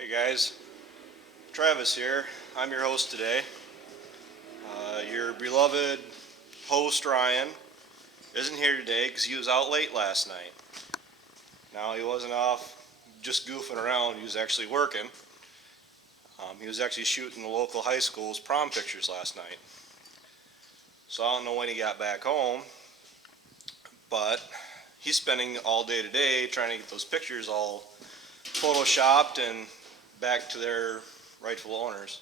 Hey guys, Travis here. I'm your host today. Your beloved host Ryan isn't here today because he was out late last night. Now he wasn't off just goofing around, he was actually working. He was actually shooting the local high school's prom pictures last night. So I don't know when he got back home, but he's spending all day today trying to get those pictures all photoshopped and back to their rightful owners.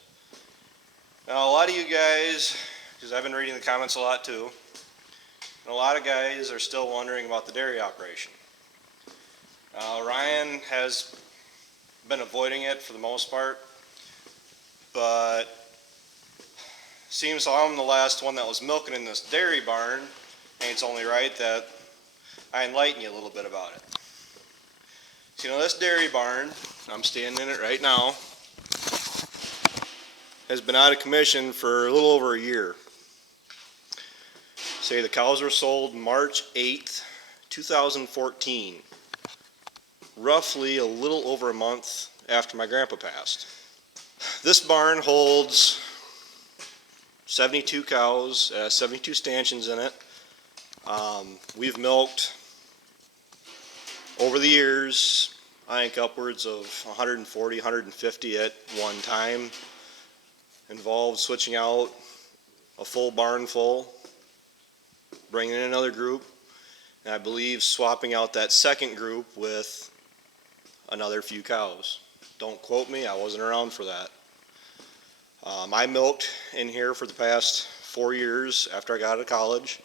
Now, a lot of you guys, because I've been reading the comments a lot too, and a lot of guys are still wondering about the dairy operation. Ryan has been avoiding it for the most part, but seems I'm the last one that was milking in this dairy barn, and it's only right that I enlighten you a little bit about it. So, this dairy barn, I'm standing in it right now, has been out of commission for a little over a year. Say the cows were sold March 8th, 2014, roughly a little over a month after my grandpa passed. This barn holds 72 cows, 72 stanchions in it. We've milked over the years, I think upwards of 140, 150 at one time. Involved switching out a full barn full, bringing in another group, and I believe swapping out that second group with another few cows. Don't quote me, I wasn't around for that. I milked in here for the past 4 years after I got out of college.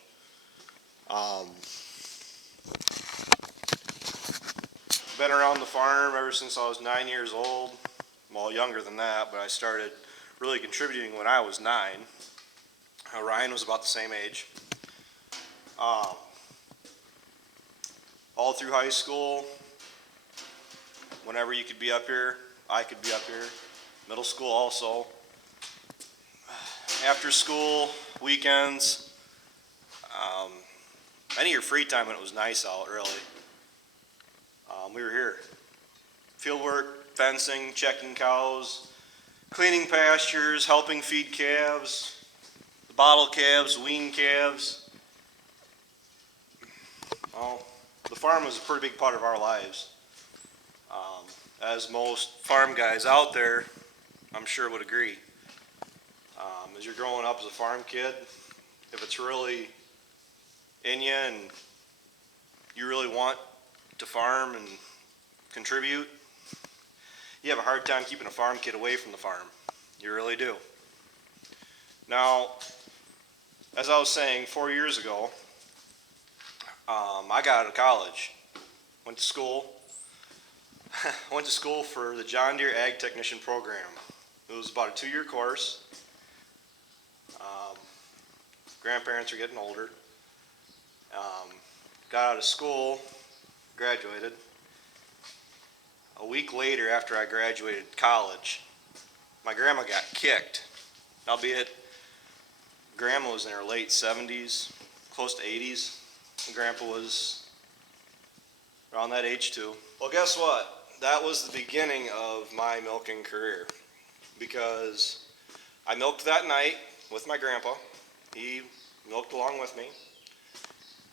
Been around the farm ever since I was 9 years old. Well, younger than that, but I started really contributing when I was 9. Ryan was about the same age. All through high school, whenever you could be up here, I could be up here. Middle school also. After school, weekends, any of your free time when it was nice out, really. We were here. Field work, fencing, checking cows, cleaning pastures, helping feed calves, the bottle calves, wean calves. Well, the farm was a pretty big part of our lives. As most farm guys out there, I'm sure would agree. As you're growing up as a farm kid, if it's really in you and you really want to farm and contribute, you have a hard time keeping a farm kid away from the farm. You really do. Now, as I was saying, 4 years ago, I got out of college, went to school. Went to school for the John Deere Ag Technician program. It was about a 2-year course. Grandparents are getting older. Got out of school, graduated. A week later, after I graduated college, my grandma got kicked. Albeit, grandma was in her late 70s, close to 80s. And grandpa was around that age too. Well, guess what? That was the beginning of my milking career, because I milked that night with my grandpa. He milked along with me.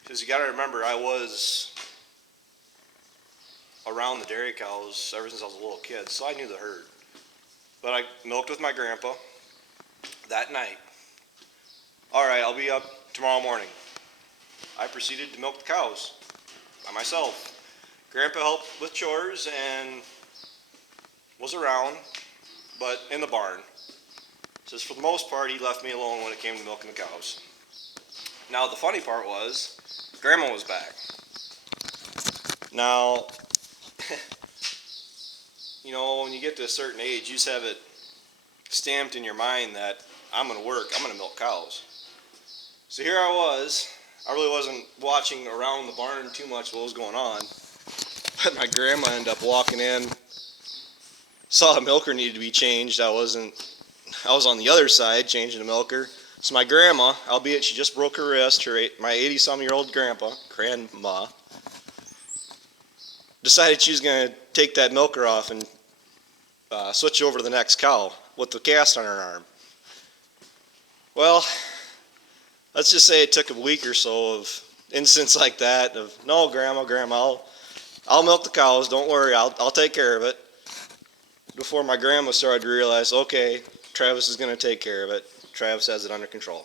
Because you got to remember, I was around the dairy cows ever since I was a little kid, so I knew the herd. But I milked with my grandpa that night. All right, I'll be up tomorrow morning. I proceeded to milk the cows by myself. Grandpa helped with chores and was around, but in the barn. Says for the most part, he left me alone when it came to milking the cows. Now, the funny part was, Grandma was back. Now, when you get to a certain age, you just have it stamped in your mind that I'm going to work, I'm going to milk cows. So here I was. I really wasn't watching around the barn too much what was going on. But my grandma ended up walking in, saw a milker needed to be changed. I was on the other side changing the milker. So my grandma, albeit she just broke her wrist, my 80-some-year-old grandma, decided she was going to take that milker off and switch over to the next cow with the cast on her arm. Well, let's just say it took a week or so of incidents like that of, no, Grandma, I'll milk the cows, don't worry, I'll take care of it. Before my grandma started to realize, okay, Travis is going to take care of it. Travis has it under control.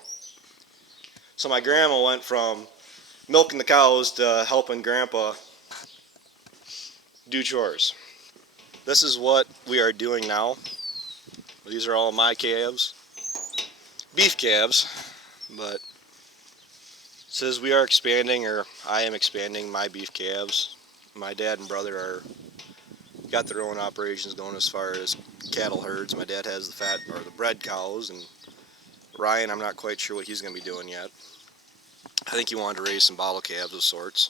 So my grandma went from milking the cows to helping Grandpa do chores. This is what we are doing now. These are all my calves. Beef calves, but it says we are expanding, or I am expanding my beef calves. My dad and brother got their own operations going as far as cattle herds. My dad has the fat or the bred cows, and Ryan, I'm not quite sure what he's going to be doing yet. I think he wanted to raise some bottle calves of sorts.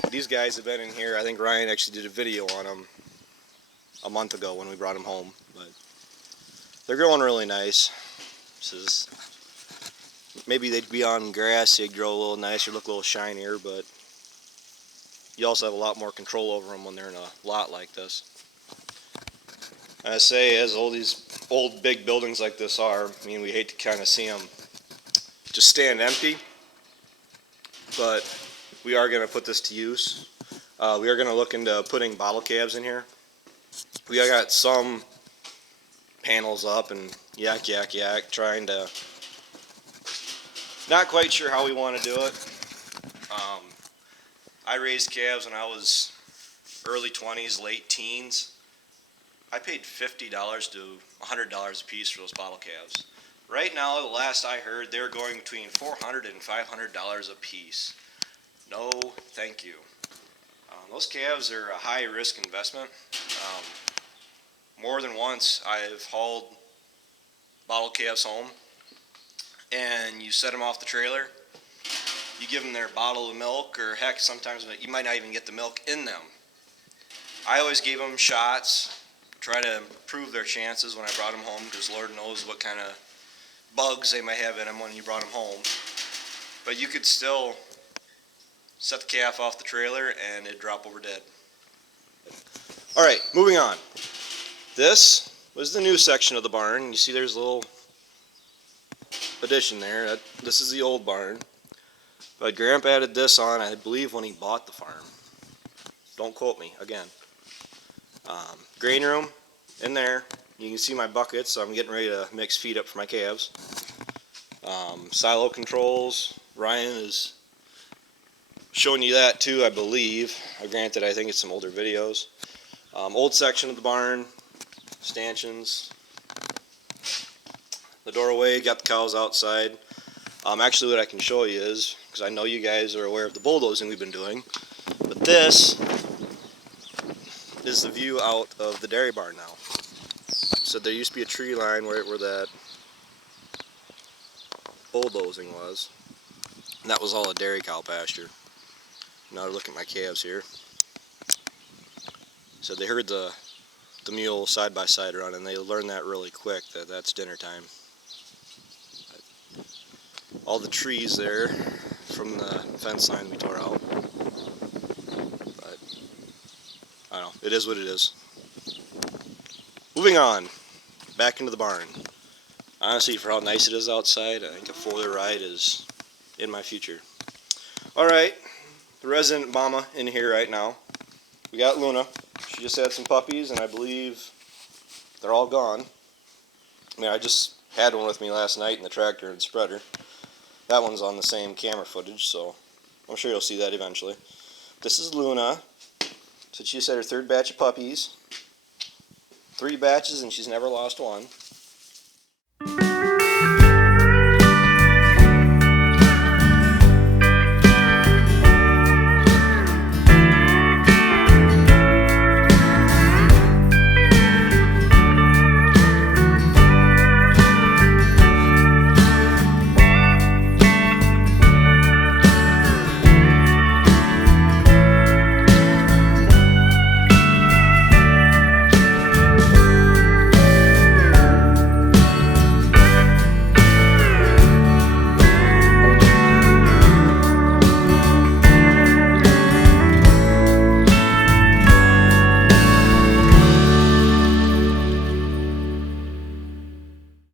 But these guys have been in here. I think Ryan actually did a video on them a month ago when we brought them home. But they're growing really nice. This is, maybe they'd be on grass, they'd grow a little nicer, look a little shinier, but you also have a lot more control over them when they're in a lot like this. I say, as all these old big buildings like this are, I mean, we hate to kind of see them just stand empty, but we are going to put this to use. We are going to look into putting bottle calves in here. We got some panels up and yak, trying to, not quite sure how we want to do it. I raised calves when I was early 20s, late teens. I paid $50 to $100 a piece for those bottle calves. Right now, the last I heard, they're going between $400 and $500 a piece. No, thank you. Those calves are a high-risk investment. More than once, I've hauled bottle calves home, and you set them off the trailer. You give them their bottle of milk, or heck, sometimes you might not even get the milk in them. I always gave them shots, try to improve their chances when I brought them home, because Lord knows what kind of bugs they might have in them when you brought them home. But you could still set the calf off the trailer and it'd drop over dead. Alright, moving on. This was the new section of the barn. You see there's a little addition there. This is the old barn. But Grandpa added this on, I believe, when he bought the farm. Don't quote me, again. Grain room in there. You can see my buckets, so I'm getting ready to mix feed up for my calves. Silo controls. Ryan is showing you that too, I believe. Granted, I think it's some older videos. Old section of the barn. Stanchions. The doorway, got the cows outside. Actually, what I can show you is, because I know you guys are aware of the bulldozing we've been doing, but this is the view out of the dairy barn now. So there used to be a tree line where that bulldozing was, and that was all a dairy cow pasture. Now look at my calves here. So they heard the mule side by side run, and they learned that really quick, that's dinner time. All the trees there from the fence line we tore out. But I don't know, it is what it is. Moving on, back into the barn. Honestly, for how nice it is outside, I think a 4-wheeler ride is in my future. Alright, the resident mama in here right now. We got Luna. She just had some puppies, and I believe they're all gone. I mean, I just had one with me last night in the tractor and spreader. That one's on the same camera footage, so I'm sure you'll see that eventually. This is Luna. So she just had her 3rd batch of puppies. 3 batches, and she's never lost one.